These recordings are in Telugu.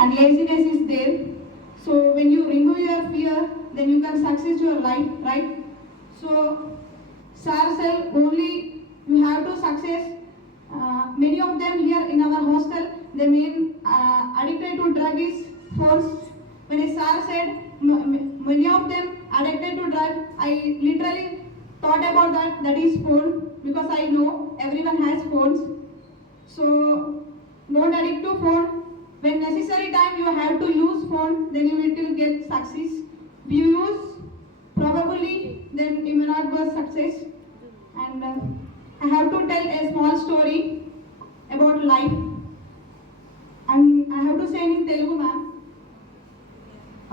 and laziness is there. So when you remove your fear, then you can success your life, right? So Sarcel, only you have to success. Many of them here in our hostel, the main addicted to drug is phones. When a sir said many of them addicted to drug, I literally thought about that is phone, because I know everyone has phones. So don't addict to phone. When necessary time you have to use phone, then you will get success. If you use probably, then you may not go success. And I have to tell a small story about life. And I have to say in Telugu, ma'am.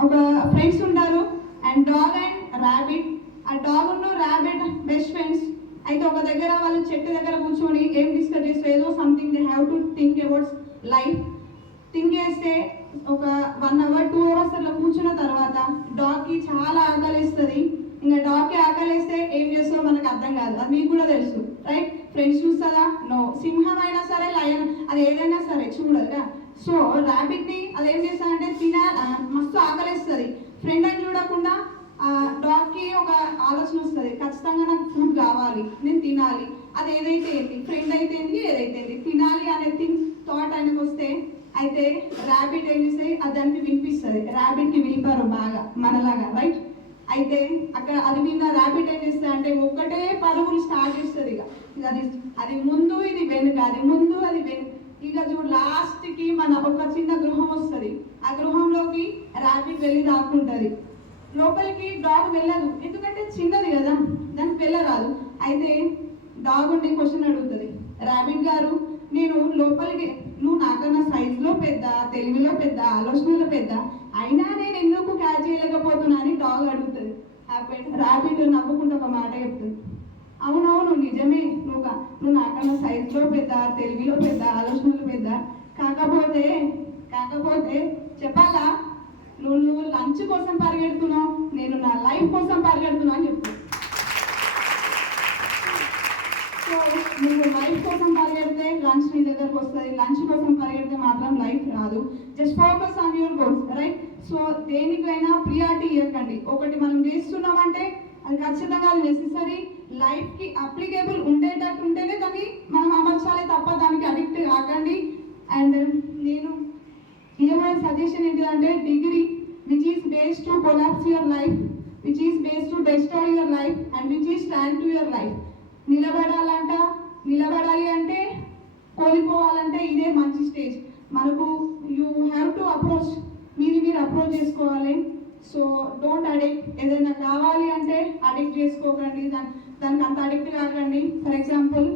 ఒక ఫ్రెండ్స్ ఉంటారు, అండ్ డాగ్ అండ్ ర్యాబిట్. ఆ డాగ్ ఉన్న ర్యాబిట్ బెస్ట్ ఫ్రెండ్స్. అయితే ఒక దగ్గర వాళ్ళు చెట్టు దగ్గర కూర్చొని ఏం డిస్కస్ చేస్తే ఏదో something they have to think about life. Think చేస్తే ఒక 1 hour 2 hours అట్లా కూర్చున్న తర్వాత డాగ్కి చాలా ఆకలిస్తుంది. ఇంకా డాగ్కి ఆకలిస్తే ఏం చేస్తారో మనకు అర్థం కాదు, అది మీకు కూడా తెలుసు, రైట్? ఫ్రెండ్స్ చూస్తారా? నో. సింహం అయినా సరే, లయన్, అది ఏదైనా సరే చూడరుగా. సో ర్యాబిట్ని అదేం చేస్తారంటే మస్తు ఆకలిస్తుంది. ఫ్రెండ్ అని చూడకుండా డాగ్కి ఒక ఆలోచన వస్తుంది, ఖచ్చితంగా నాకు ఫుడ్ కావాలి, నేను తినాలి. అది ఏదైతే ఏంటి, ఫ్రెండ్ అయితే ఏంటి, ఏదైతే ఏంటి, తినాలి అనే థాట్ అనేది వస్తే అయితే ర్యాబిట్ ఏం చేస్తే అది దానికి వినిపిస్తుంది. ర్యాబిట్కి వినిపారు బాగా మనలాగా, రైట్? అయితే అక్కడ అది మీద ర్యాబిట్ ఏం చేస్తుంది అంటే ఒక్కటే పరుగులు స్టార్ట్ చేస్తుంది. ఇక అది ముందు, ఇది వెనుక, అది ముందు, అది వెనుక. ఇక చూడు లాస్ట్కి మన ఒక చిన్న గృహం వస్తుంది. ఆ గృహంలోకి ర్యాబిట్ వెళ్ళి దాక్కుంటుంది. లోపలికి డాగ్ వెళ్ళదు, ఎందుకంటే చిన్నది కదా, దానికి వెళ్ళరాదు. అయితే డాగ్ ఉండి క్వశ్చన్ అడుగుతుంది, ర్యాబిట్ గారు నేను లోపలికి, నువ్వు నాకన్నా సైజులో పెద్ద, తెలివిలో పెద్ద, ఆలోచనలో పెద్ద, అయినా నేను ఎందుకు క్యాచ్ చేయలేకపోతున్నా అని డాగ్ అడుగుతుంది. ర్యాబిట్ నవ్వుకుంటూ ఒక మాట చెప్తుంది, అవునవును నిజమే, నువ్వు నాకన్నా సైజులో పెద్ద, తెలివిలో పెద్ద, ఆలోచనలో పెద్ద, కాకపోతే చెప్పాలా, నువ్వు లంచ్ కోసం పరిగెడుతున్నావు, నేను నా లైఫ్ కోసం పరిగెడుతున్నా అని చెప్తాను. సో నువ్వు లైఫ్ కోసం పరిగెడితే లంచ్ నీ దగ్గరకు వస్తుంది, లంచ్ కోసం పరిగెడితే మాత్రం లైఫ్ రాదు. Just focus on your goals, right? So దేనికైనా ప్రియారిటీ ఇవ్వకండి. ఒకటి మనం చేస్తున్నామంటే అది ఖచ్చితంగా అది నెసెసరీ, లైఫ్కి అప్లికేబుల్ ఉండేటట్టు ఉంటేనే దాన్ని మనం అమర్చాలి తప్ప దానికి అడిక్ట్ కాకండి. అండ్ నేను ఇదే సజెషన్ ఏంటిదంటే, degree which is based to collapse your life, which is based to destroy your life, and which is stand to your life. నిలబడాలి అంటే, కోల్పోవాలంటే ఇదే మంచి స్టేజ్ మనకు. యూ హ్యావ్ టు అప్రోచ్, మీరు అప్రోచ్ చేసుకోవాలి. So don't addict. ఏదైనా కావాలి అంటే అడిక్ట్ చేసుకోకండి, దానికి అంత అడిక్ట్ కాకండి. ఫర్ ఎగ్జాంపుల్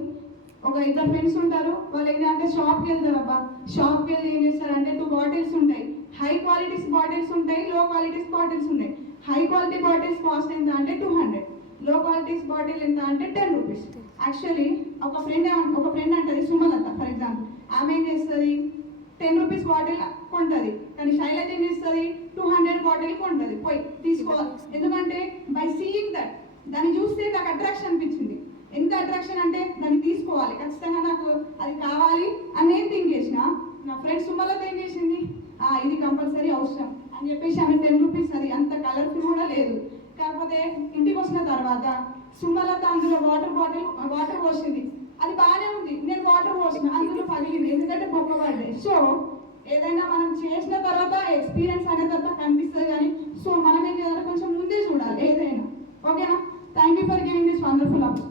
ఒక ఇద్దరు ఫ్రెండ్స్ ఉంటారు, వాళ్ళు ఏంటంటే షాప్కి వెళ్తారు. అబ్బా షాప్కి వెళ్ళి ఏం చేస్తారంటే 2 బాటిల్స్ ఉంటాయి, హై క్వాలిటీస్ బాటిల్స్ ఉంటాయి, లో క్వాలిటీస్ బాటిల్స్ ఉంటాయి. హై క్వాలిటీ బాటిల్స్ కాస్ట్ ఎంత అంటే 200, లో క్వాలిటీస్ బాటిల్ ఎంత అంటే 10 రూపీస్. యాక్చువల్లీ ఒక ఫ్రెండ్ అంటది సుమలత ఫర్ ఎగ్జాంపుల్, ఆమె ఏం చేస్తుంది 10 రూపీస్ బాటిల్ కొంటుంది, కానీ శైలజ ఏం చేస్తుంది 200 బాటిల్ కొంటుంది. పోయి తీసుకోవాలి, ఎందుకంటే బై సీయింగ్ దట్, దాన్ని చూస్తే నాకు అట్రాక్షన్ అనిపించింది. ఎంత అట్రాక్షన్ అంటే దాన్ని తీసుకోవాలి, ఖచ్చితంగా నాకు అది కావాలి అని నేను థింక్ చేసిన. నా ఫ్రెండ్ సుమలత ఏం చేసింది, ఇది కంపల్సరీ అవసరం అని చెప్పేసి ఆమె 10 రూపీస్, అది అంత కలర్ఫుల్ కూడా లేదు. కాకపోతే ఇంటికి వచ్చిన తర్వాత సుమలత అందులో వాటర్ పోసింది, అది బాగానే ఉంది, నేను వాటర్ పోసిన, అందులో పగిలింది, ఎందుకంటే బొక్క పడ్డాయి. సో ఏదైనా మనం చేసిన తర్వాత ఎక్స్పీరియన్స్ అనే తర్వాత కనిపిస్తుంది, కానీ సో మనం ఏం చేయాలి, కొంచెం ముందే చూడాలి ఏదైనా. ఓకేనా? Thank you for giving this wonderful up.